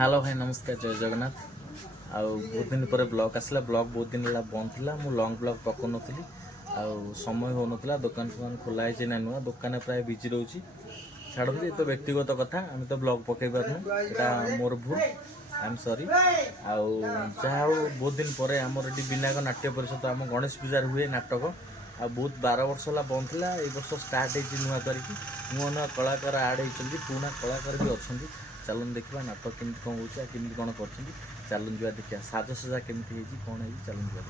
Hello भाई नमस्कार जय जगन्नाथ आउ बहुत दिन पर ब्लॉग आसला ब्लॉग बहुत दिन है बंद थी मु लंग ब्लॉग पकाउ नी आउ समय हो ना दुकान फुकान खोला है ना नुआ दुकान प्राय बिजी रोचे छाड़ू ये तो व्यक्तिगत कथा आम तो ब्लॉग पकई पार्नु यहाँ मोर भूल आई एम सॉरी आउ जहाँ बहुत दिन पर आमर ये विनायक नाट्य परिषद आम गणेश पूजार हुए नाटक आ बहुत 12 वर्ष है बंद था ये वर्ष स्टार्ट हो नुआ करके नुआ नुआ कलाकार आड होती पुराना कलाकार भी अच्छा चलन देखा नाटक केमी कौन होमी कौन कर चलन जा देखा साजसजा केमी कौन है चलन जा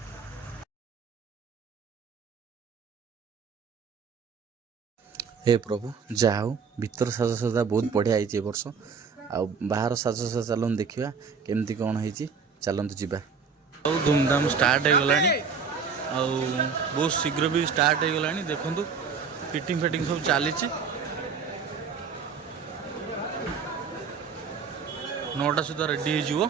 हे प्रभु जहा हो भीतर साजसजा बहुत बढ़िया है वर्ष आ बाहर साजसजा चलन देखा केमती कौन है चलतु जा धूमधाम स्टार्ट हो गला बहुत शीघ्र भी स्टार्ट हो गला देखु फिटिंग फिटिंग सब चली 9टा सुधा रेडी हो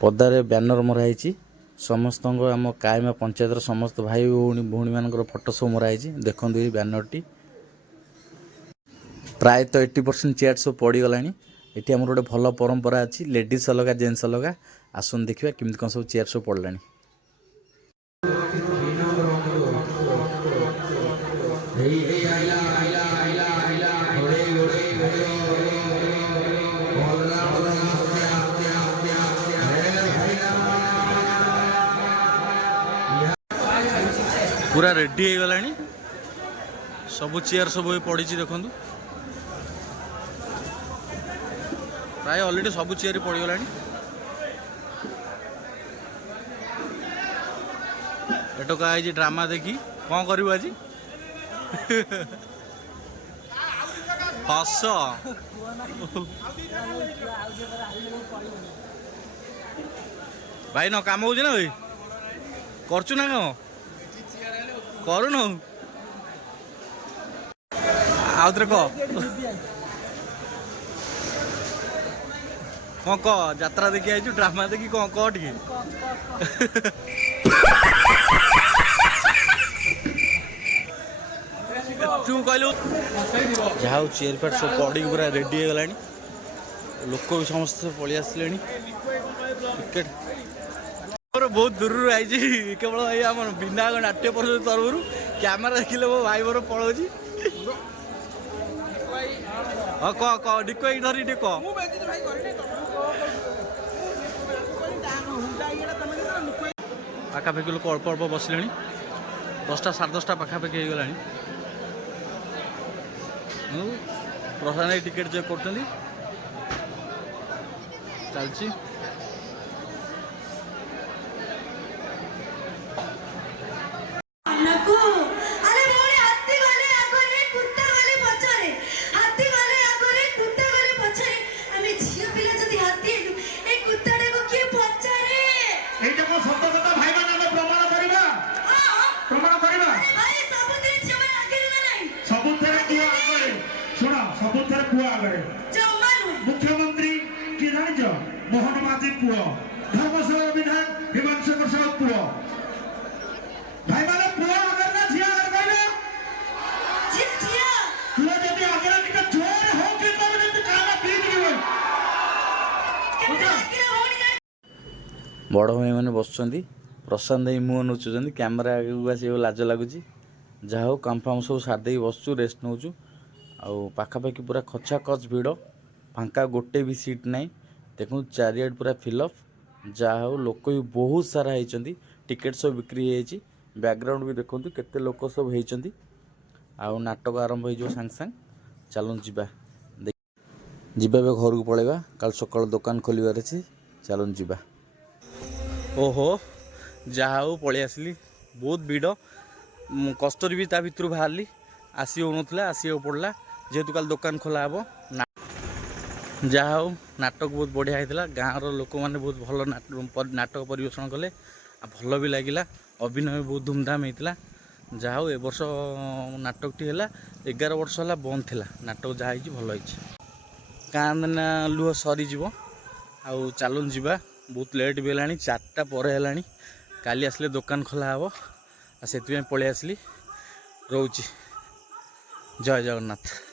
पदारे बैनर मराई समस्त आम कायमा पंचायतर समस्त भाई भौणी मान फोटो सब मराई देखो ये बैनर टी प्रायतः 80% चेयर सब पड़गला ये आम गोटे भल परंपरा अच्छी लेडीज अलग जेन्ट्स अलग आसन देखा केमती कौन सब चेयर सब पड़ला पूरा रेडी हो गला सब चेयर सब पड़ी देखु प्राय ऑलरेडी सब चेयर पड़गला एटो कही ड्रामा देखी कौन करू आज हस भाई न काम हो ना भाई करचु ना कौन करुन आउे कह यात्रा देखी आई ड्रामा देखी कह कह टे तू कहलु जहाँ चेयर पैट सब पड़ी पूरा रेडी हो गला लोक भी समस्त पलि आसले टिकेट बहुत दूर आई केवल भाई आम विनायक नाट्य परिषद तरफ कैमेरा देखिले मो भाई मोर पड़ोची हाँ कह कह डिको धरी डिक पाखापाखि लोक अल्प अल्प बसले 10टा 10:30 पाखापाखि हो गला प्रधान टिकेट चेक कर चलची मुख्यमंत्री कि जान मोहन माझी पुओ धर्मशाला विधायक हिमांशु प्रसाद पुओ भाई माने पुओ अगर ना झिया अगर कहले झिया पुओ जदी अगर निका जोर हो के तब जदी काला पीट दियो बड़ भाई मैंने बसुँच प्रशांत भाई मुह नुचुं कैमेरा आगे लाज लगुच जहा हो काम फाम सब सारदे बसचु रेस्ट नौ पाखापाखि पूरा खचा खच भिड़ फांका गोटे भी सीट ना देखो चारियाड पूरा फिलअप जहा हो लोक भी बहुत सारा होती टिकेट सब बिक्री हो बैकग्राउंड भी देखो केते लोक सब होती आउ नाटक आरंभ हो सांगे सांग चलन जीवा जीवा घर को पलैबा काल सकाल दुकान खोलिबार अछि चलन जीवा ओहो जहा हो पलि आसली बहुत भिड़ कष्टर भी ता भितर बाहरली आसी होना आसिया पड़ला जेहेतु काल दुकान खोला हे जहा हो नाटक बहुत बढ़िया होता गाँव लोक मैंने बहुत भल नाटक परिवेशन कले भल भी लगिला अभिनय भी बहुत धूमधाम होता जहा हो ए वर्ष नाटक टी है 11 वर्ष है बंद थी नाटक जहाँ भल काना लुह सरीज आउ चलन जीवा बहुत लेट भी है 4टा पर है काली आसले दुकान खोला हे से पलि आसली रोची जय जगन्नाथ।